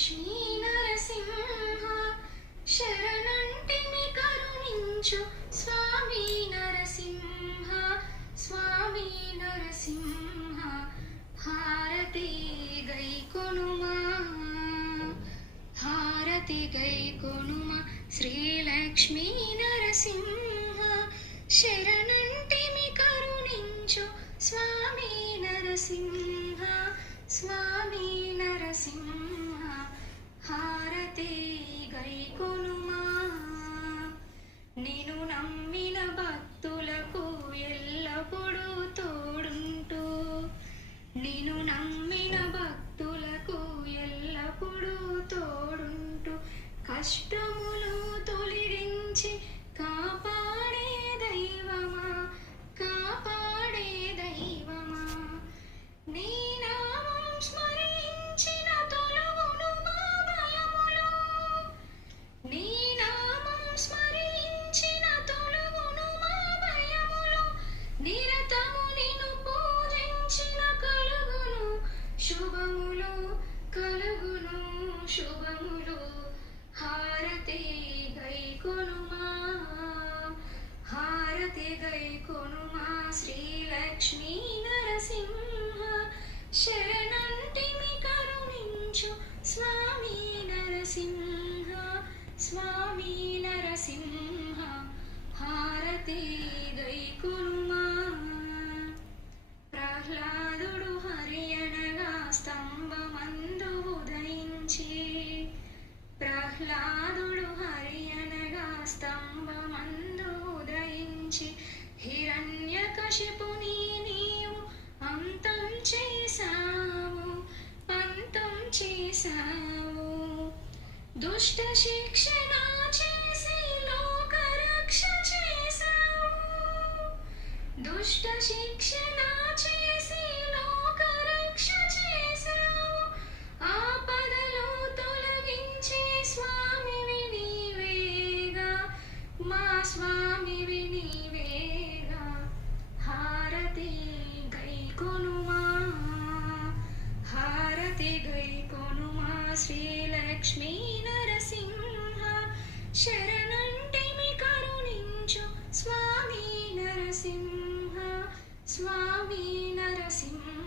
లక్ష్మీ నరసింహ శరణంటిని కరుణించు స్వామి నరసింహ స్వామి గై కొనుమా హారతి గై కొనుమా శ్రీలక్ష్మీ నరసింహ శరణంటిని కరుణించు స్వామి నరసింహ స్వామి నిను నమ్మిన భక్తులకు ఎల్లప్పుడూ తోడుంటూ కష్టములు తొలగించి కాపా హారతి గై కొనుమా శ్రీలక్ష్మీ నరసింహ శరణంటిమి కరుణించు స్వామి నరసింహ స్వామి నరసింహ హారతి గై కొనుమా ప్రహ్లాదుడు హరియనగా స్తంభమందు ఉదయించి ప్రహ్లాదుడు ఉదయించి హిరణ్యకశిపుని నీవు అంతం చేశావు అంతం చేశావు. దుష్ట శిక్షణ చేసి లోక రక్ష చేశావు. దుష్ట శిక్షణ చేసి లోక రక్ష చేశావు. ఆపదలు తొలగించే స్వామి నీవేగా మా స్వామి నరసింహ స్వామి నరసింహ హారతి